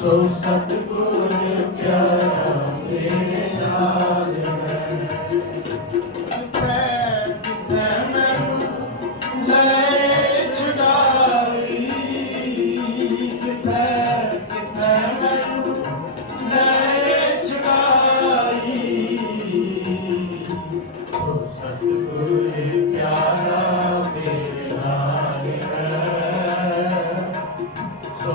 ਸੋ ਸਤਿਗੁਰੂ ਨੇ ਪਿਆਰਾ ਤੇਰੇ ਨਾਲ।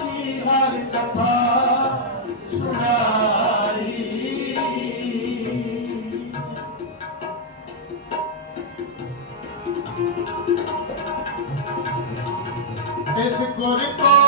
की हर कथा सुनाई इस गुर को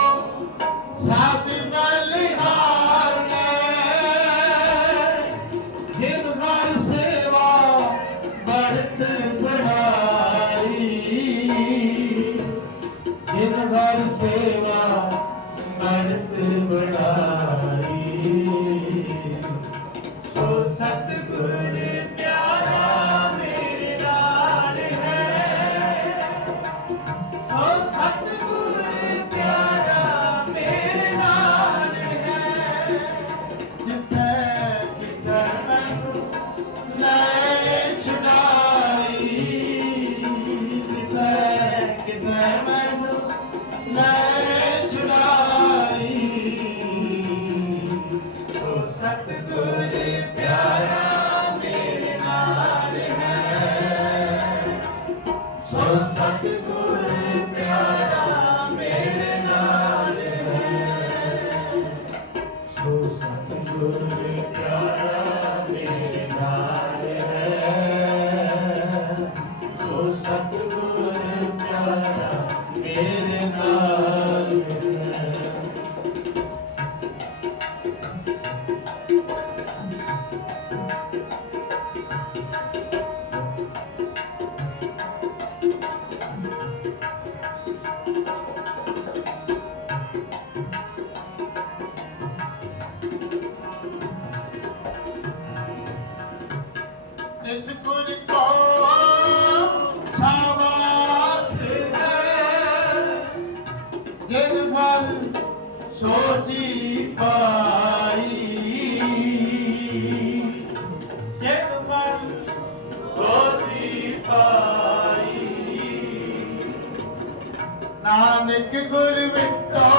ਨਾਨਕ ਗੁਰ ਵਿਟੋ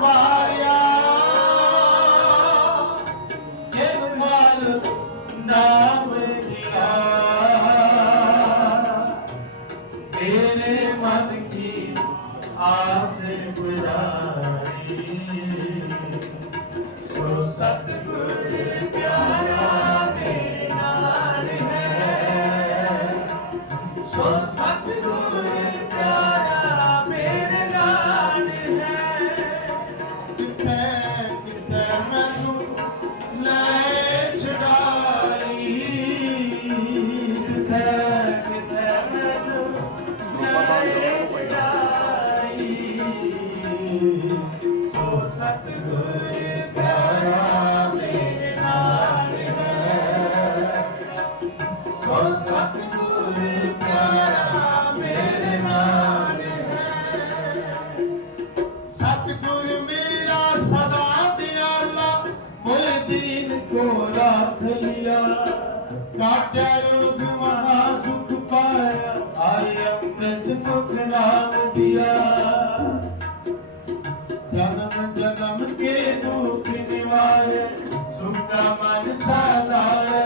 ਮਾਰਿਆ। ਜਿਨ ਮਨ ਨਾਮ ਦਿਆ ਤੇਰੇ ਮਨ ਕੀ ਆਸ ਗੁਰਾਈ ਸੋ ਸਤਿਗੁਰ ਪਿਆਰਾ Hallelujah. ਕੇ ਦੁੱਖ ਨਿਵਾਰੇ, ਸੁਖਾ ਮਨ ਸਦਾਏ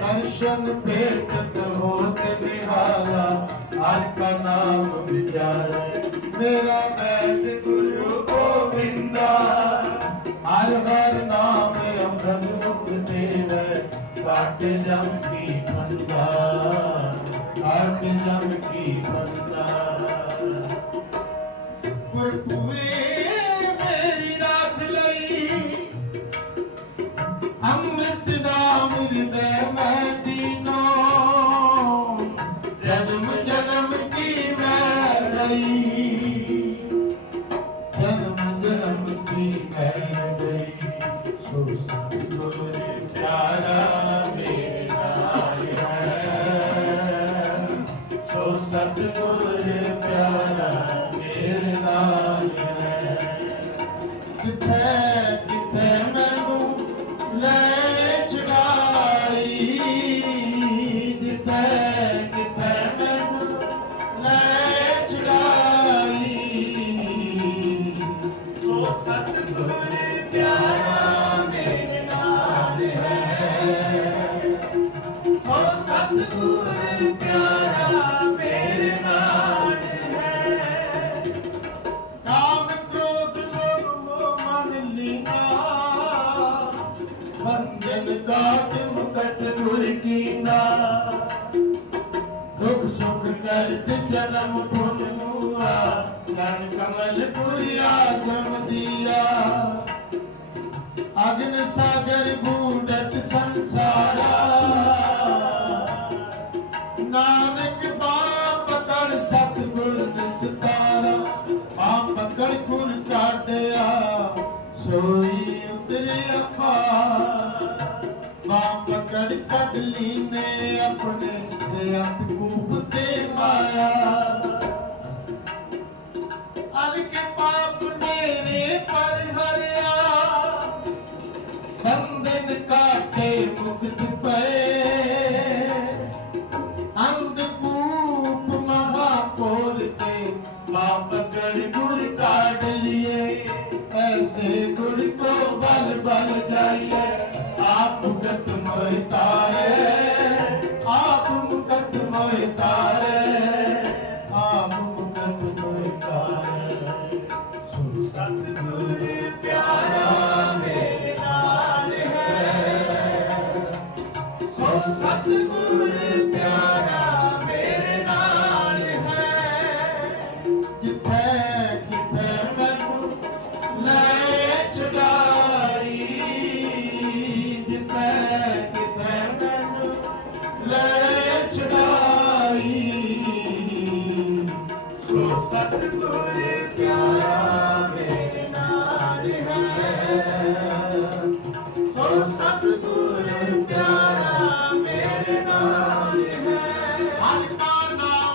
ਦਰਸ਼ਨ ਭੇਟਤ ਹੋਤ ਨਿਹਾਲਾ, ਹਰ ਕਾ ਨਾਮ ਵਿਚਾਰੇ। ਮੇਰਾ ਵੈਦ ਗੁਰੂ ਗੋਬਿੰਦਾ, ਹਰ ਹਰ ਨਾਮ ਅੰਮ੍ਰਿਤ ਮੁਖ ਤੇਰੇ ਬਾਟ ਜਮ ਅੰਮ੍ਰਿਤ ਦਾ ਹਿਰਦੈ ਮੈਂ ਜਨਮ ਜਨਮ ਕੀ ਮੈਂ ਲਈ। ਜਨਮ ਜਨਮ ਕੀ ਮੈਂ ਲਈ। ਸੋ ਸਤਿਗੁਰ ਪਿਆਰਾ ਕਰਤ ਜਨਮ ਪੁਨ ਹੁਆ ਜਨ ਕਮਲ ਪੁਰੀ ਆਸਮ ਅਗਨ ਸਾਗਰ ਬੂਡਤ ਸੰਸਾਰਾ ਪਕੜ ਕੱਢ ਆਪਣੇ ਤੇ ਅੰਤ ਕੂਪ ਤੇ ਮਾਇਆ। ਅਲ ਕੇ ਪਾਪ ਮੇਰੇ ਪਰ ਹਰਿਆ। ਬੰਧਨ ਕਾਟੇ ਮੁਕਤ ਪਏ। ਅੰਧਕੂਪ ਮਹਾ ਕੋਲ ਕੇ ਮਾਪ ਕਰ ਗੁਰ ਕਾਢ ਲਿਏ। ਐਸੇ ਗੁਰ ਕੋ ਬਲ ਬਲ ਜਾਈਏ। ਆਪ ਮੁਕਤ ਸਤਿਗੁਰ ਪਿਆਰਾ ਮੇਰੇ ਨਾਲ ਹੈ ਸੋ ਸਤਿਗੁਰ ਪਿਆਰਾ ਮੇਰੇ ਨਾਲ ਹੈ ਹਲਕਾ ਨਾਮ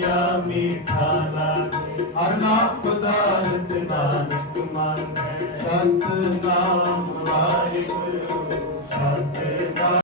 ਕੀਆ ਮੀਠਾ ਲਾਗੇ। ਅਰਨਾਮ ਪਦਾਰਥ ਨਾਨਕ ਮਨ ਸਤ ਨਾਮ ਵਾਹਿਗੁਰੂ। ਸਤ ਨਾਮ